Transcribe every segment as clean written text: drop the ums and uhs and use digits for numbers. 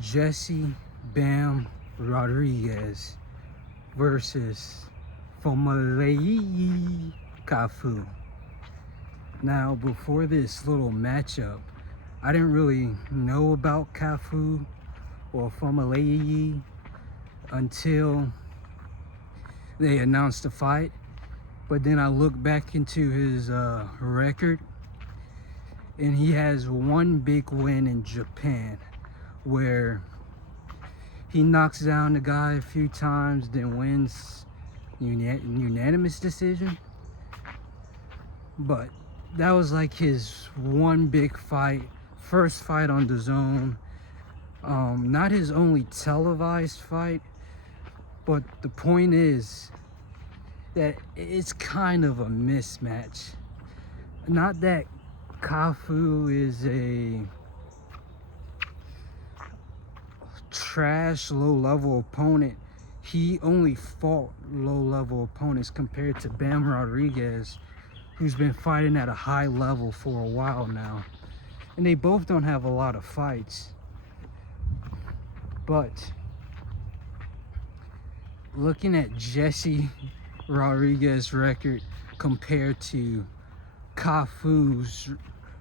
Jesse Bam Rodriguez versus Phumelele Cafu. Now, before this little matchup, I didn't really know about Cafu or Phumelele until they announced the fight. But then I looked back into his record, and he has one big win in Japan where he knocks down the guy a few times, then wins unanimous decision. But that was like his one big fight, first fight on the zone. Not his only televised fight, but the point is that it's kind of a mismatch. Not that Cafu is a trash low-level opponent. He only fought low-level opponents compared to Bam Rodriguez, who's been fighting at a high level for a while now. And they both don't have a lot of fights. But looking at Jesse Rodriguez's record compared to Cafu's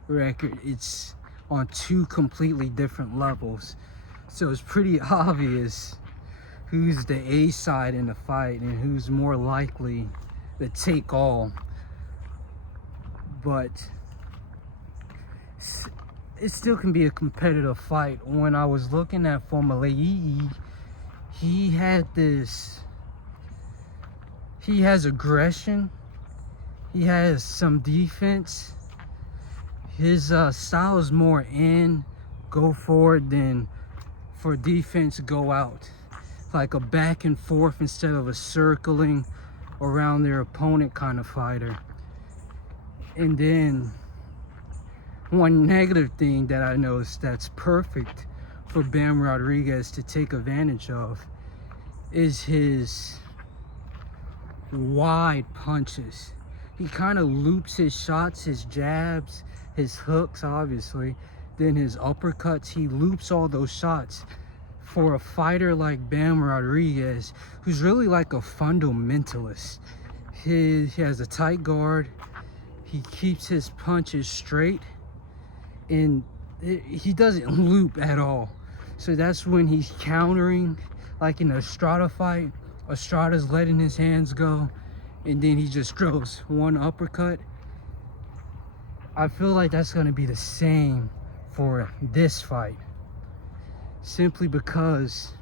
record, it's on two completely different levels. So it's pretty obvious who's the A side in the fight and who's more likely to take all. But it still can be a competitive fight. When I was looking at Phumelele, he has aggression, he has some defense. His style is more in, go forward, than for defense, go out. Like a back and forth instead of a circling around their opponent kind of fighter. And then one negative thing that I noticed that's perfect for Bam Rodriguez to take advantage of is his wide punches. He kind of loops his shots, his jabs, his hooks, obviously, then his uppercuts. He loops all those shots. For a fighter like Bam Rodriguez, who's really like a fundamentalist, he has a tight guard, he keeps his punches straight, and he doesn't loop at all. So that's when he's countering, like in a Estrada fight. Estrada's letting his hands go, and then he just throws one uppercut. I feel like that's going to be the same for this fight, simply because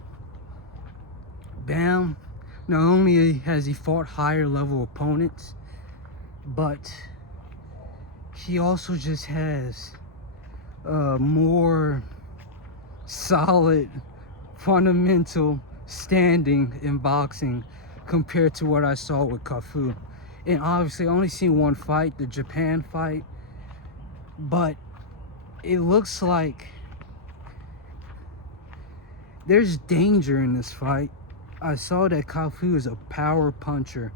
Bam, not only has he fought higher level opponents, but he also just has a more solid fundamental standing in boxing compared to what I saw with Cafu. And obviously I only seen one fight, the Japan fight, but it looks like there's danger in this fight. I saw that Cafu is a power puncher.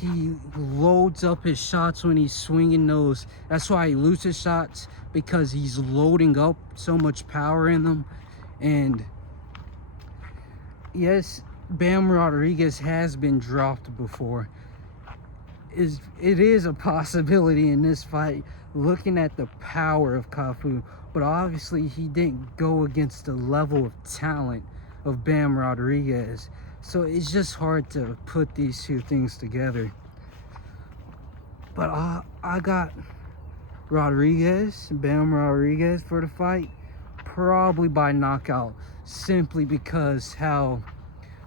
He loads up his shots when he's swinging those. That's why he loses shots, because he's loading up so much power in them. And yes, Bam Rodriguez has been dropped before. It is a possibility in this fight, looking at the power of Cafu, but obviously he didn't go against the level of talent of Bam Rodriguez. So it's just hard to put these two things together. But I got Bam Rodriguez for the fight, probably by knockout, simply because how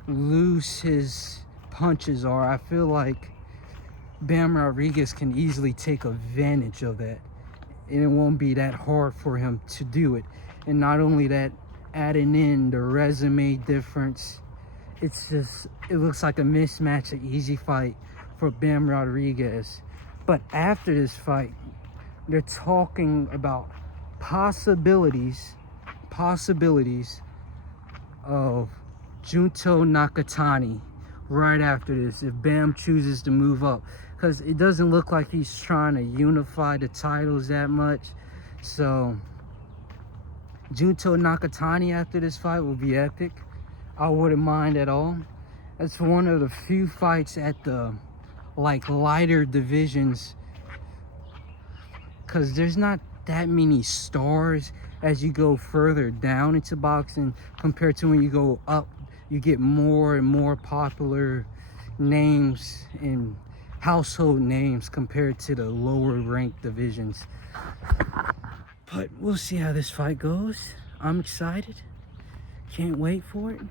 loose his punches are. I feel like Bam Rodriguez can easily take advantage of that, and it won't be that hard for him to do it. And not only that, adding in the resume difference, it looks like a mismatch, an easy fight for Bam Rodriguez. But after this fight, they're talking about possibilities of Junto Nakatani right after this, if Bam chooses to move up, because it doesn't look like he's trying to unify the titles that much. So Junto Nakatani after this fight will be epic. I wouldn't mind at all. That's one of the few fights at the like lighter divisions, because there's not that many stars as you go further down into boxing compared to when you go up. You get more and more popular names and household names compared to the lower ranked divisions. But we'll see how this fight goes. I'm excited. Can't wait for it.